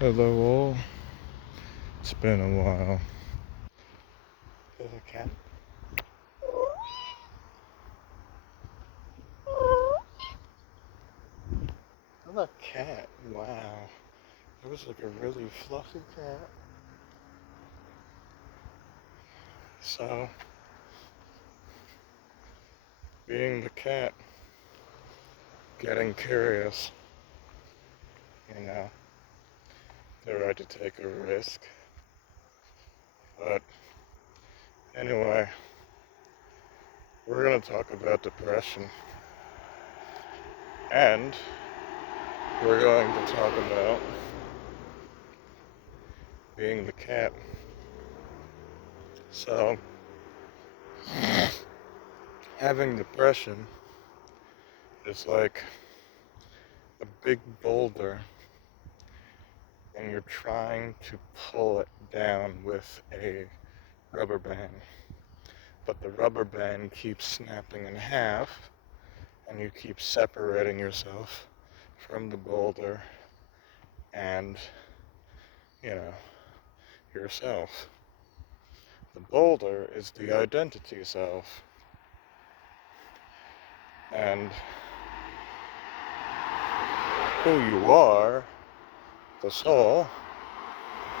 Hello all. It's been a while. There's a cat. Another cat. Wow. It was like a really fluffy cat. So, being the cat, getting curious, you know, they're right to take a risk. But anyway, we're gonna talk about depression. And we're going to talk about being the cat. So, having depression is like a big boulder and you're trying to pull it down with a rubber band. But the rubber band keeps snapping in half and you keep separating yourself from the boulder and, you know, yourself. The boulder is the identity self. And who you are, the soul,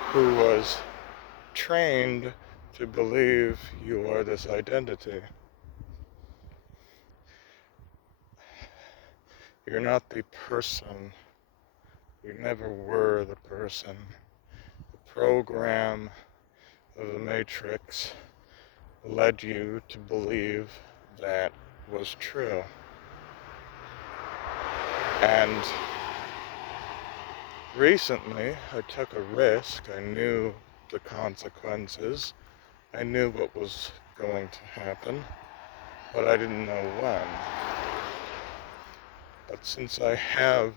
who was trained to believe you are this identity. You're not the person. You never were the person. The program of the Matrix led you to believe that was true. And recently, I took a risk. I knew the consequences. I knew what was going to happen, but I didn't know when. But since I have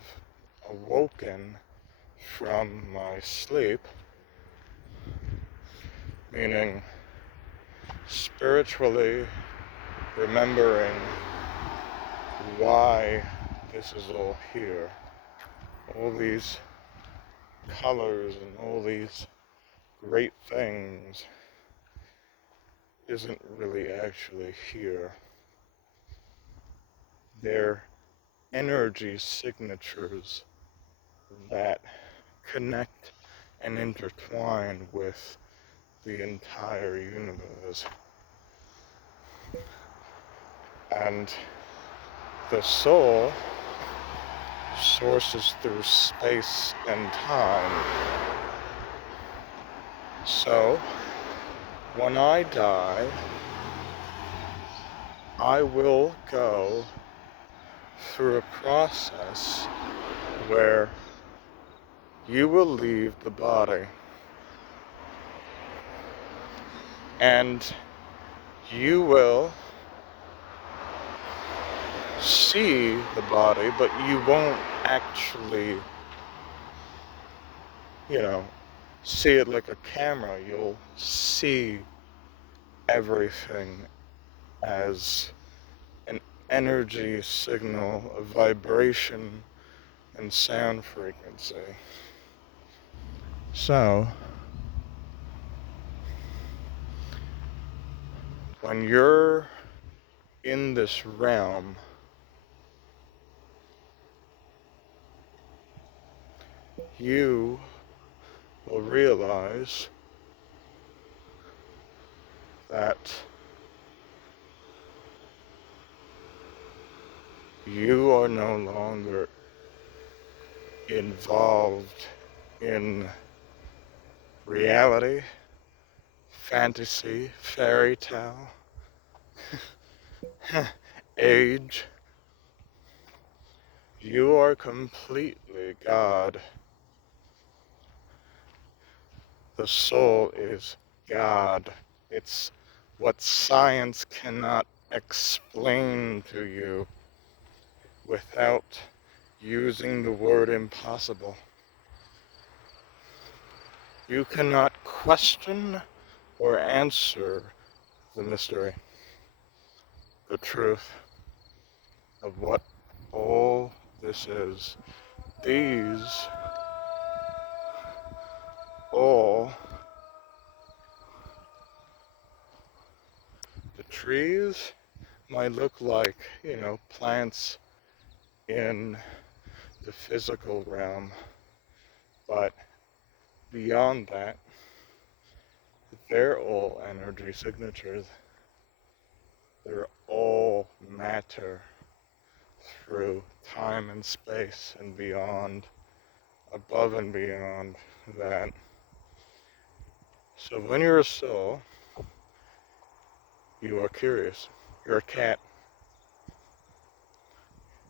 awoken from my sleep, meaning spiritually remembering why this is all here, all these colors and all these great things isn't really actually here. They're energy signatures that connect and intertwine with the entire universe. And the soul sources through space and time. So, when I die, I will go through a process where you will leave the body and you will see the body, but you won't actually, see it like a camera. You'll see everything as an energy signal, a vibration and sound frequency. So, when you're in this realm, you will realize that you are no longer involved in reality, fantasy, fairy tale, age. You are completely God. The soul is God. It's what science cannot explain to you without using the word impossible. You cannot question or answer the mystery, the truth of what all this is. These trees might look like, plants in the physical realm, but beyond that, they're all energy signatures. They're all matter through time and space and beyond, above and beyond that. So when you're a soul, you are curious. You're a cat.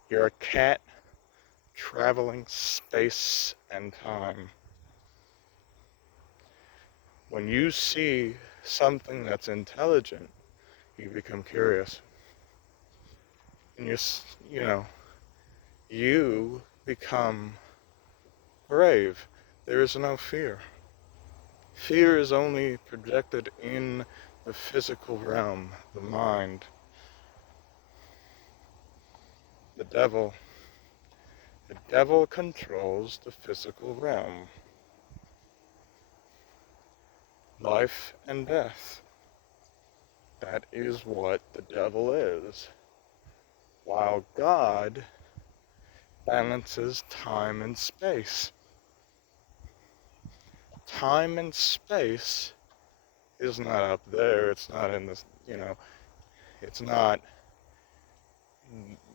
You're a cat traveling space and time. When you see something that's intelligent, you become curious. And you become brave. There is no fear. Fear is only projected in the physical realm, the mind. The devil controls the physical realm. Life and death. That is what the devil is. While God balances time and space. Time and space is not up there. It's not in this, it's not,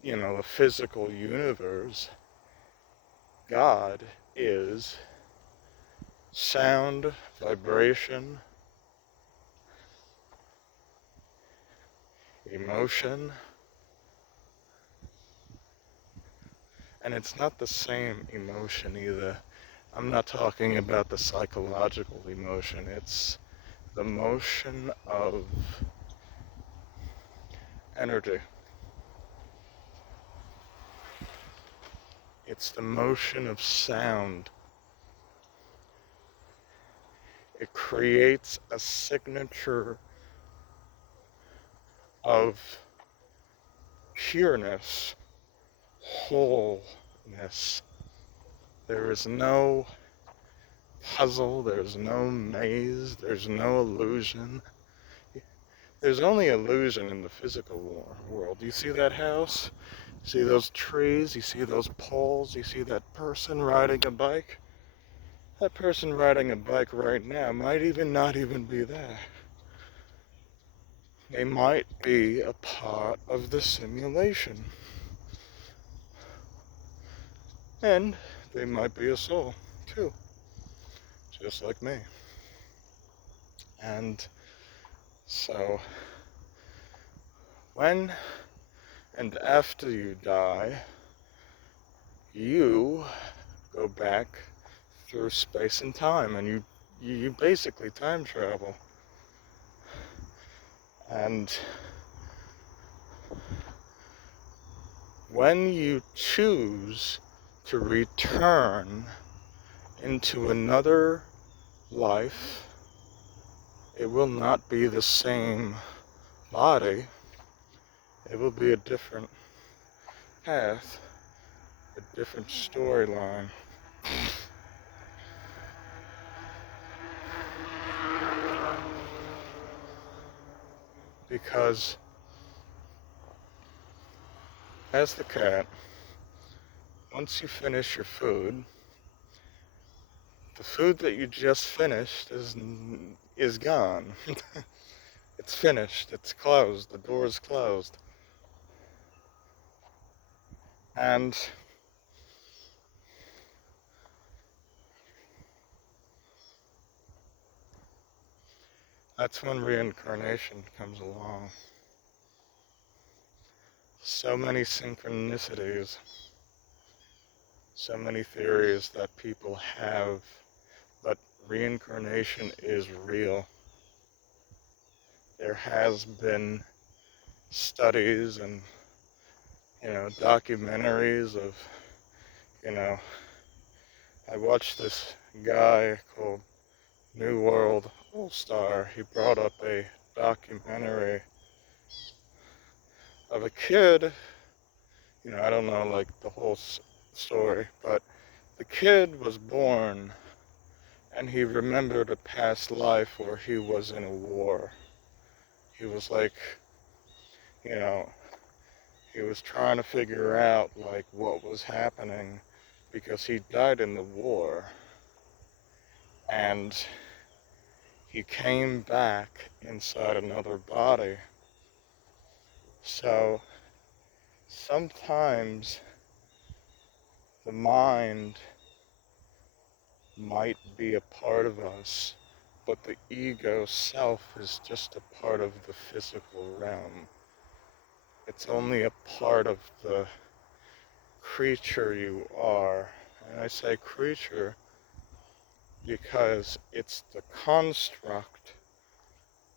the physical universe. God is sound, vibration, emotion, and it's not the same emotion either. I'm not talking about the psychological emotion. It's the motion of energy. It's the motion of sound. It creates a signature of pureness, wholeness. There is no puzzle, there's no maze, there's no illusion. There's only illusion in the physical world. You see that house? You see those trees? You see those poles? You see that person riding a bike? That person riding a bike right now might not even be there. They might be a part of the simulation. And they might be a soul, too. Just like me. And so, when and after you die, you go back through space and time, and you basically time travel. And when you choose to return into another life, it will not be the same body. It will be a different path, a different storyline. Because as the cat, once you finish your food, the food that you just finished is gone. It's finished. It's closed. The door is closed. And that's when reincarnation comes along. So many synchronicities, so many theories that people have, but reincarnation is real. There has been studies and, documentaries of, I watched this guy called New World All-Star. He brought up a documentary of a kid, I don't know like the whole story, but the kid was born and he remembered a past life where he was in a war. He was like you know, he was trying to figure out, like, what was happening because he died in the war. And he came back inside another body. So sometimes the mind might be a part of us, but the ego self is just a part of the physical realm. It's only a part of the creature you are. And I say creature because it's the construct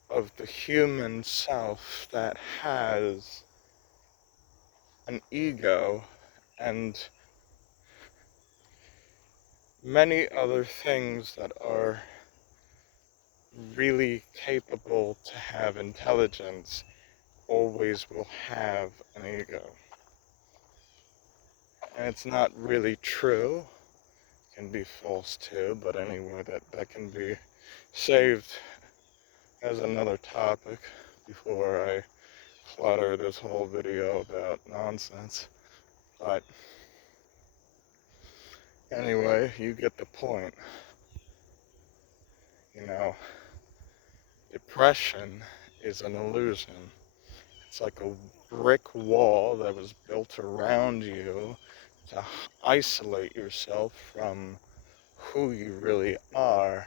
of the human self that has an ego and many other things that are really capable to have intelligence always will have an ego. And it's not really true. It can be false too, but anyway, that can be saved as another topic before I clutter this whole video about nonsense. But anyway, you get the point. You know, depression is an illusion. It's like a brick wall that was built around you to isolate yourself from who you really are.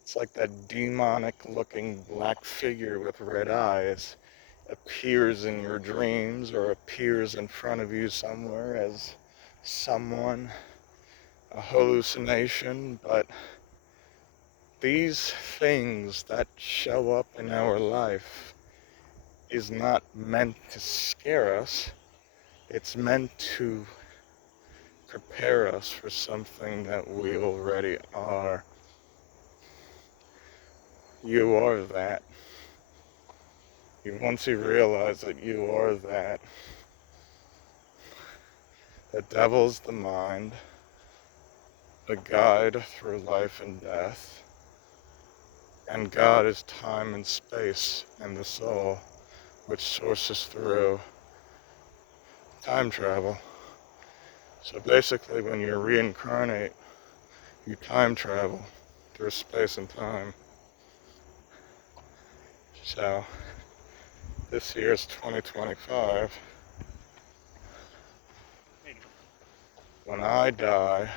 It's like that demonic looking black figure with red eyes appears in your dreams or appears in front of you somewhere as someone, a hallucination, but these things that show up in our life is not meant to scare us. It's meant to prepare us for something that we already are. You are that. Once you realize that you are that, the devil's the mind, the guide through life and death, and God is time and space and the soul, which sources through time travel. So basically, when you reincarnate, you time travel through space and time. So, this year's 2025. When I die,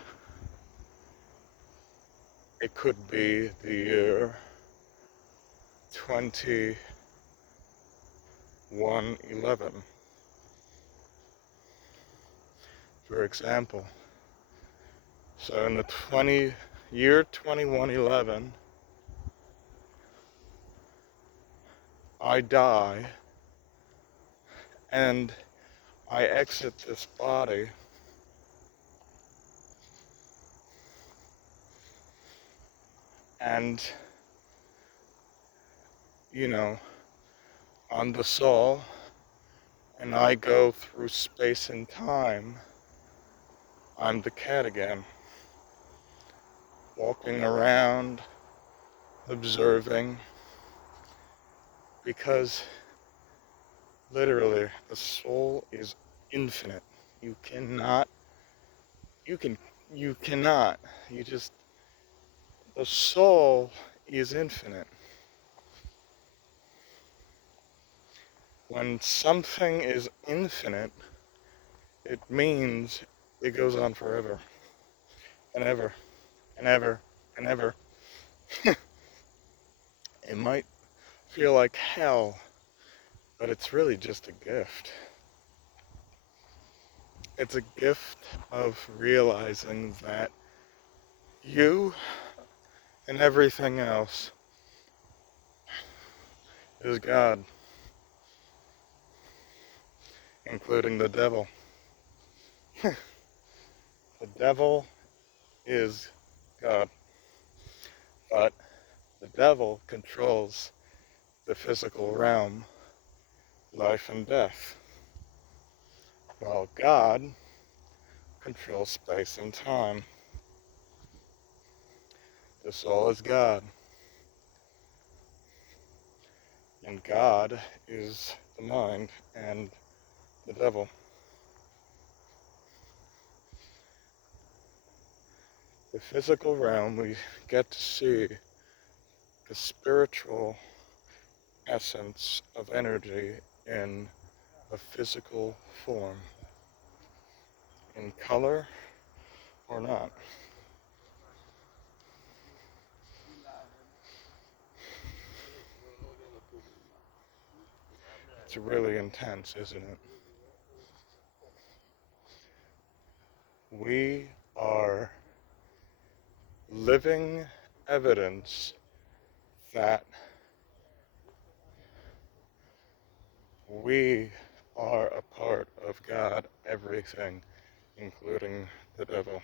it could be the year 2111, for example. So in the year 2111, I die and I exit this body, and, you know, I'm the soul, and I go through space and time. I'm the cat again, walking around, observing, because literally the soul is infinite. You cannot, you cannot, you just, the soul is infinite. When something is infinite, it means it goes on forever, and ever, and ever, and ever. It might feel like hell, but it's really just a gift. It's a gift of realizing that you and everything else is God, including the devil. The devil is God, but the devil controls the physical realm, life and death, while God controls space and time. The soul is God, and God is the mind and the devil. The physical realm, we get to see the spiritual essence of energy in a physical form, in color or not. It's really intense, isn't it? We are living evidence that we are a part of God, everything, including the devil.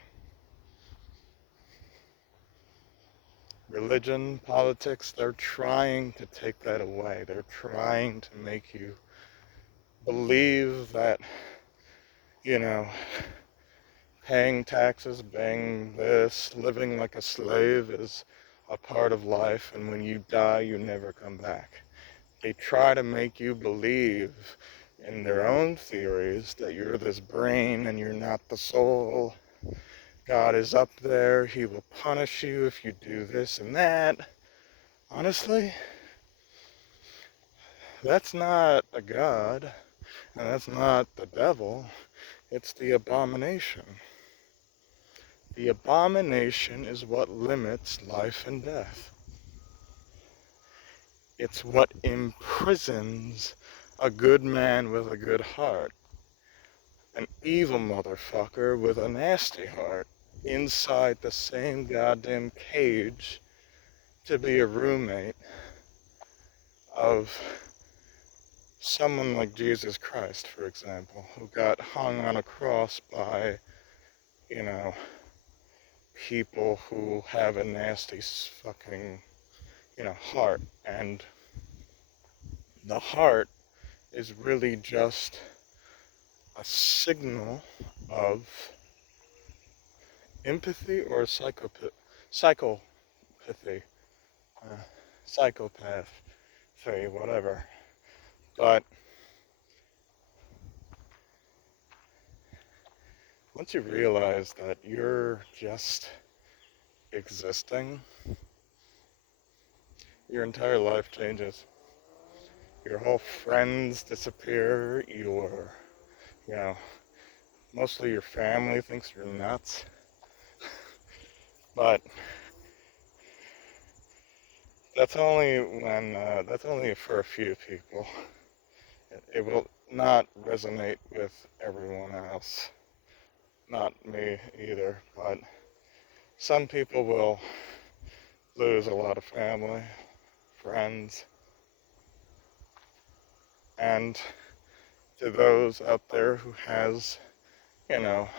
Religion, politics, they're trying to take that away. They're trying to make you believe that, you know, paying taxes, paying this, living like a slave is a part of life, and when you die, you never come back. They try to make you believe in their own theories that you're this brain and you're not the soul. God is up there, he will punish you if you do this and that. Honestly, that's not a God, and that's not the devil. It's the abomination. The abomination is what limits life and death. It's what imprisons a good man with a good heart, an evil motherfucker with a nasty heart, inside the same goddamn cage to be a roommate of someone like Jesus Christ, for example, who got hung on a cross by, you know, people who have a nasty fucking, heart. And the heart is really just a signal of empathy or psychopathy, uh, psychopathy, whatever. But once you realize that you're just existing, your entire life changes. Your whole friends disappear, you know, mostly your family thinks you're nuts. But that's only for a few people. It will not resonate with everyone else. Not me either, but some people will lose a lot of family, friends, and to those out there who has, you know,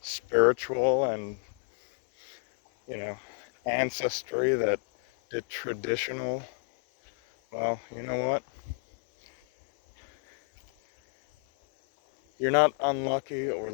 spiritual and, you know, ancestry that did traditional, well, you know what? You're not unlucky or